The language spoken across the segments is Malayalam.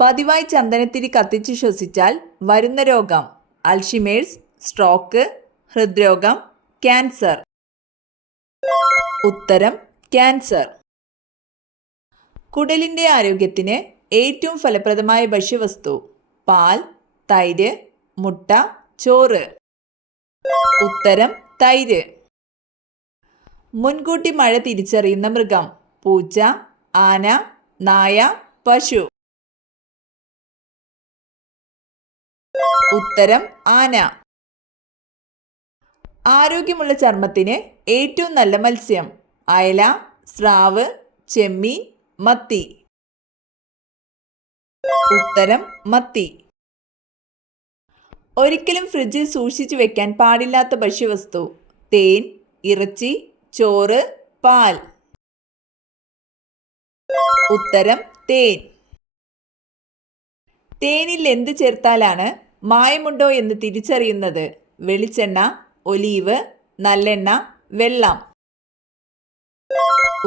പതിവായി ചന്ദനത്തിരി കത്തിച്ച് ശ്വസിച്ചാൽ വരുന്ന രോഗം: അൽഷിമേഴ്സ്, സ്ട്രോക്ക്, ഹൃദ്രോഗം, ക്യാൻസർ. ഉത്തരം ക്യാൻസർ. കുടലിൻ്റെ ആരോഗ്യത്തിന് ഏറ്റവും ഫലപ്രദമായ ഭക്ഷ്യവസ്തു: പാൽ, തൈര്, മുട്ട, ചോറ്. ഉത്തരം തൈര്. മുൻകൂട്ടി മഴ തിരിച്ചറിയുന്ന മൃഗം: പൂച്ച, ആന, നായ, പശു. ഉത്തരം ആന. ആരോഗ്യമുള്ള ചർമ്മത്തിന് ഏറ്റവും നല്ല മത്സ്യം: അയല, സ്രാവ്, ചെമ്മീൻ, മത്തി. ഉത്തരം മത്തി. ഒരിക്കലും ഫ്രിഡ്ജിൽ സൂക്ഷിച്ചു വെക്കാൻ പാടില്ലാത്ത ഭക്ഷ്യവസ്തു: തേൻ, ഇറച്ചി, ചോറ്, പാൽ. ഉത്തരം തേൻ. തേനിൽ എന്ത് ചേർത്താലാണ് മായമുണ്ടോ എന്ന് തിരിച്ചറിയുന്നത്? വെളിച്ചെണ്ണ, ഒലീവ്, നല്ലെണ്ണ, വെള്ളം.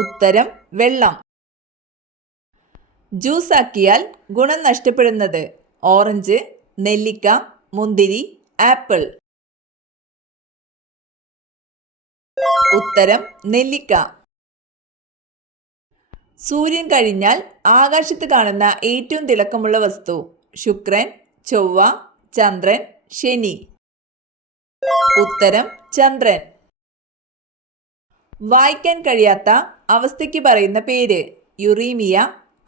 ഉത്തരം വെള്ളം. ജ്യൂസാക്കിയാൽ ഗുണം നഷ്ടപ്പെടുന്നത്: ഓറഞ്ച്, നെല്ലിക്ക, മുന്തിരി, ആപ്പിൾ. ഉത്തരം നെല്ലിക്ക. സൂര്യൻ കഴിഞ്ഞാൽ ആകാശത്ത് കാണുന്ന ഏറ്റവും തിളക്കമുള്ള വസ്തു: ശുക്രൻ, ചൊവ്വ, ചന്ദ്രൻ, ശനി. ഉത്തരം ചന്ദ്രൻ. വായിക്കാൻ കഴിയാത്ത അവസ്ഥയ്ക്ക് പറയുന്ന പേര്: യുറീമിയ,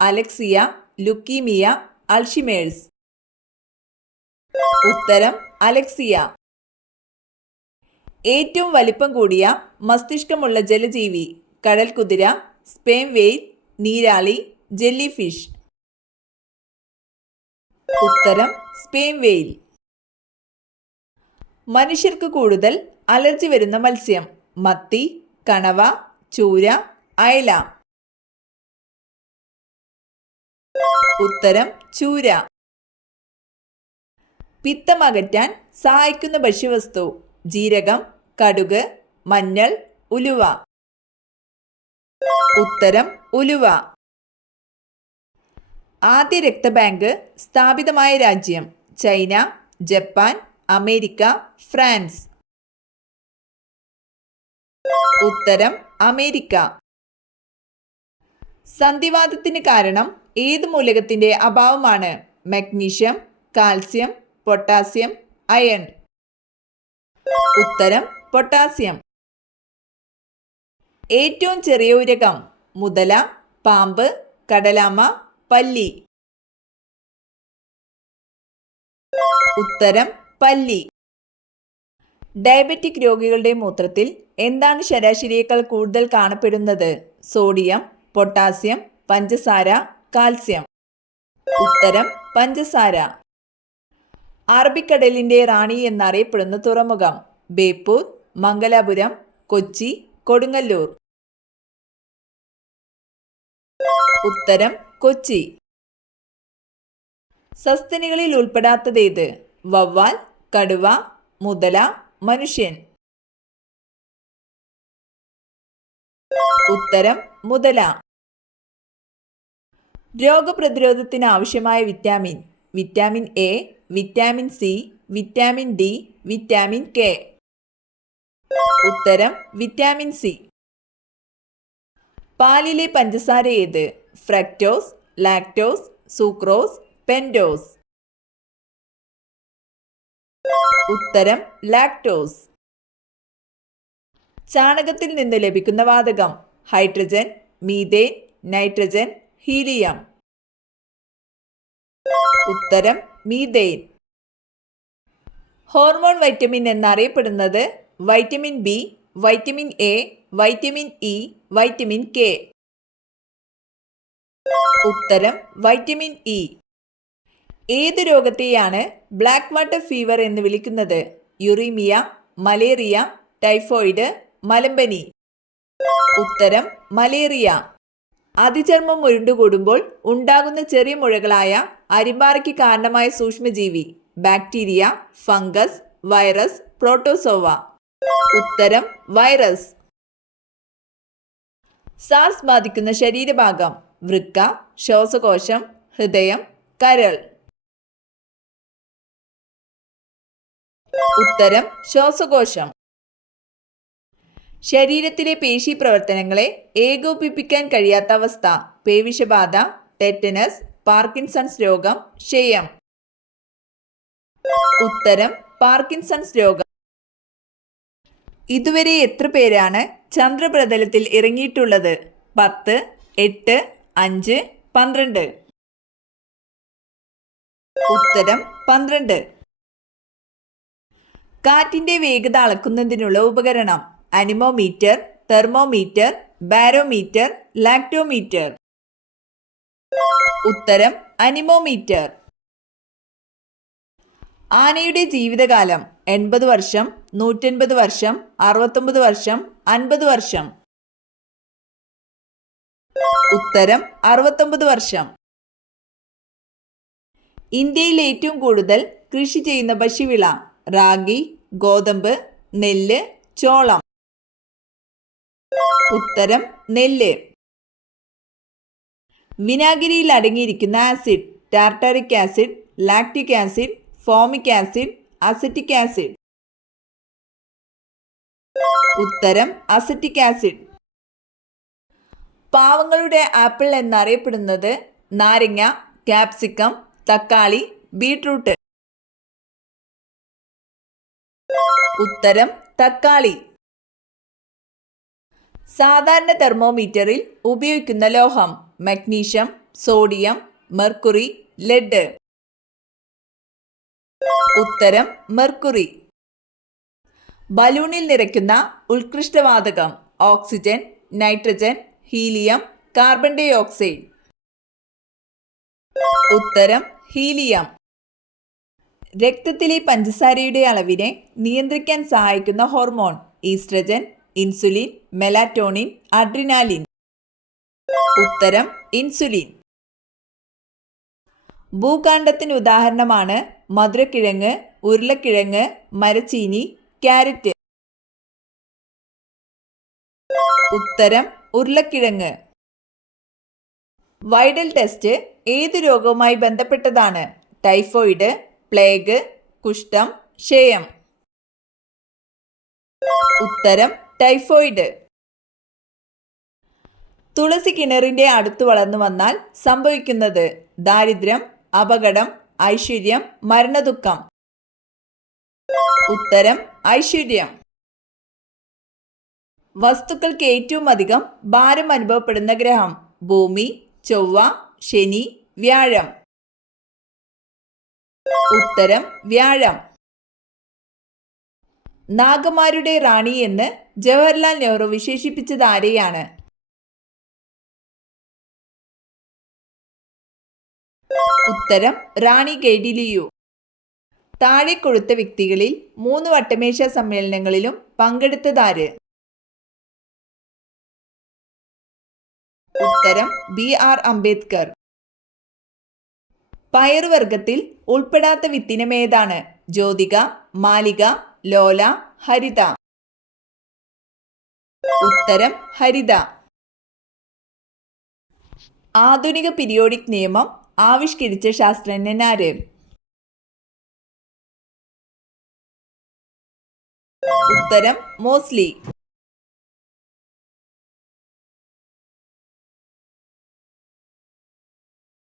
അലക്സിയ, ലുക്കീമിയ, അൽഷിമേഴ്സ്. ഉത്തരം അലക്സിയ. ഏറ്റവും വലിപ്പം കൂടിയ മസ്തിഷ്കമുള്ള ജലജീവി: കടൽക്കുതിര, സ്പേം വെയിൽ, നീരാളി, ജെല്ലി ഫിഷ്. ഉത്തരം സ്പേം വെയിൽ. മനുഷ്യർക്ക് കൂടുതൽ അലർജി വരുന്ന മത്സ്യം: മത്തി, കണവ, ചൂര, അയല. ഉത്തരം ചൂര. പിത്തം അകറ്റാൻ സഹായിക്കുന്ന ഭക്ഷ്യവസ്തു: ജീരകം, കടുക്, മഞ്ഞൾ, ഉലുവ. ഉത്തരം ഉലുവ. ആദ്യ രക്തബാങ്ക് സ്ഥാപിതമായ രാജ്യം: ചൈന, ജപ്പാൻ, അമേരിക്ക, ഫ്രാൻസ്. ഉത്തരം അമേരിക്ക. സന്ധിവാതത്തിന് കാരണം ഏത് മൂലകത്തിന്റെ അഭാവമാണ്? Magnesium, calcium, potassium, iron. ഉത്തരം പൊട്ടാസ്യം. ഏറ്റവും ചെറിയ ഉരകം: മുതല, പാമ്പ്, കടലാമ, പല്ലി. ഉത്തരം പല്ലി. ഡയബറ്റിക് രോഗികളുടെ മൂത്രത്തിൽ എന്താണ് ശരാശരിയേക്കാൾ കൂടുതൽ കാണപ്പെടുന്നത്? സോഡിയം, പൊട്ടാസ്യം, പഞ്ചസാര, കാൽസ്യം. ഉത്തരം പഞ്ചസാര. അറബിക്കടലിന്റെ റാണി എന്നറിയപ്പെടുന്ന തുറമുഖം: ബേപ്പൂർ, മംഗലാപുരം, കൊച്ചി, കൊടുങ്ങല്ലൂർ. ഉത്തരം കൊച്ചി. സസ്തനികളിൽ ഉൾപ്പെടാത്തതേത്? വവ്വാൽ, കടുവ, മുതല, മനുഷ്യൻ. ഉത്തരം മുതല. രോഗപ്രതിരോധത്തിന് ആവശ്യമായ vitamin: vitamin A, vitamin C, vitamin D, vitamin K. ഉത്തരം വിറ്റാമിൻ സി. പാലിലെ പഞ്ചസാര ഏത്? Fructose, lactose, sucrose, pentose. ഉത്തരം ലാക്ടോസ്. ചാണകത്തിൽ നിന്ന് ലഭിക്കുന്ന വാതകം: ഹൈഡ്രജൻ, മീഥേൻ, നൈട്രജൻ, ഹീലിയം. ഉത്തരം മീഥേൻ. ഹോർമോൺ വൈറ്റമിൻ എന്നറിയപ്പെടുന്നത്: vitamin B, vitamin A, vitamin E, vitamin K. ഉത്തരം വൈറ്റമിൻ ഇ. ഏത് രോഗത്തെയാണ് ബ്ലാക്ക് വാട്ടർ ഫീവർ എന്ന് വിളിക്കുന്നത്? യുറീമിയ, മലേറിയ, ടൈഫോയിഡ്, മലമ്പനി. ഉത്തരം മലേറിയ. അതിചർമ്മം ഉരുണ്ടുകൂടുമ്പോൾ ഉണ്ടാകുന്ന ചെറിയ മുഴകളായ അരിമ്പാറയ്ക്ക് കാരണമായ സൂക്ഷ്മജീവി: ബാക്ടീരിയ, ഫംഗസ്, വൈറസ്, പ്രോട്ടോസോവ. ഉത്തരം വൈറസ്. സാർസ് ബാധിക്കുന്ന ശരീരഭാഗം: വൃക്ക, ശ്വാസകോശം, ഹൃദയം, കരൾ. ഉത്തരം ശ്വാസകോശം. ശരീരത്തിലെ പേശി പ്രവർത്തനങ്ങളെ ഏകോപിപ്പിക്കാൻ കഴിയാത്ത അവസ്ഥ. പേവിഷബാധ, ടെറ്റനസ്, പാർക്കിൻസൺസ് രോഗം, ക്ഷയം. ഉത്തരം പാർക്കിൻസൺസ് രോഗം. ഇതുവരെ എത്ര പേരാണ് ചന്ദ്രപ്രതലത്തിൽ ഇറങ്ങിയിട്ടുള്ളത്? 10, 8, 5, 12. ഉത്തരം 12. കാറ്റിന്റെ വേഗത അളക്കുന്നതിനുള്ള ഉപകരണം. Anemometer, thermometer, barometer, lactometer. ഉത്തരം അനിമോമീറ്റർ. ആനയുടെ ജീവിതകാലം 80 വർഷം, 150 വർഷം, 69 വർഷം, 50 വർഷം. ഉത്തരം 69 വർഷം. ഇന്ത്യയിൽ ഏറ്റവും കൂടുതൽ കൃഷി ചെയ്യുന്ന ഭക്ഷ്യവിള. റാഗി, ഗോതമ്പ്, നെല്ല്, ചോളം. ഉത്തരം നെല്ല്. വിനാഗിരിയിൽ അടങ്ങിയിരിക്കുന്ന acid. Tartaric acid, lactic acid, formic acid, acetic acid. ഉത്തരം അസറ്റിക് ആസിഡ്. പാവങ്ങളുടെ ആപ്പിൾ എന്നറിയപ്പെടുന്നത്. നാരങ്ങ, ക്യാപ്സിക്കം, തക്കാളി, ബീട്രൂട്ട്. ഉത്തരം തക്കാളി. സാധാരണ തെർമോമീറ്ററിൽ ഉപയോഗിക്കുന്ന ലോഹം. Magnesium, sodium, mercury, lead. ഉത്തരം മെർക്കുറി. ബലൂണിൽ നിറയ്ക്കുന്ന ഉത്കൃഷ്ടവാതകം. Oxygen, nitrogen, helium, carbon dioxide. ഉത്തരം ഹീലിയം. രക്തത്തിലെ പഞ്ചസാരയുടെ അളവിനെ നിയന്ത്രിക്കാൻ സഹായിക്കുന്ന hormone. Oestrogen, insulin, melatonin, adrenaline. ഉത്തരം ഇൻസുലിൻ. ഭൂകാണ്ഡത്തിന് ഉദാഹരണമാണ് മധുരക്കിഴങ്ങ്, ഉരുളക്കിഴങ്ങ്, മരച്ചീനി, ക്യാരറ്റ്. ഉത്തരം ഉരുളക്കിഴങ്ങ്. വൈഡൽ ടെസ്റ്റ് ഏതു രോഗവുമായി ബന്ധപ്പെട്ടതാണ്? ടൈഫോയിഡ്, പ്ലേഗ്, കുഷ്ഠം, ക്ഷയം. ഉത്തരം ടൈഫോയിഡ്. തുളസി കിണറിന്റെ അടുത്ത് വളർന്നു വന്നാൽ സംഭവിക്കുന്നത്. ദാരിദ്ര്യം, അപകടം, ഐശ്വര്യം, മരണദുഃഖം. ഉത്തരം ഐശ്വര്യം. വസ്തുക്കൾക്ക് ഏറ്റവും അധികം ഭാരം അനുഭവപ്പെടുന്ന ഗ്രഹം. ഭൂമി, ചൊവ്വ, ശനി, വ്യാഴം. ഉത്തരം വ്യാഴം. നാഗമാരുടെ റാണി എന്ന് ജവഹർലാൽ നെഹ്റു വിശേഷിപ്പിച്ചത് ആരെയാണ്? ഉത്തരം റാണി ഗൈഡിലിയു. താഴെ കൊടുത്ത വ്യക്തികളിൽ 3 വട്ടമേശ സമ്മേളനങ്ങളിലും പങ്കെടുത്തതാര്? ഉത്തരം BR അംബേദ്കർ. പയറുവർഗത്തിൽ ഉൾപ്പെടാത്ത വിത്തിനമേതാണ്? ജ്യോതിക, മാലിക, ലോല, ഹരിത. ഉത്തരം ഹരിത. ആധുനിക പീരിയോഡിക് നിയമം ആവിഷ്കരിച്ച ശാസ്ത്രജ്ഞൻ ആര്? ഉത്തരം മോസ്ലി.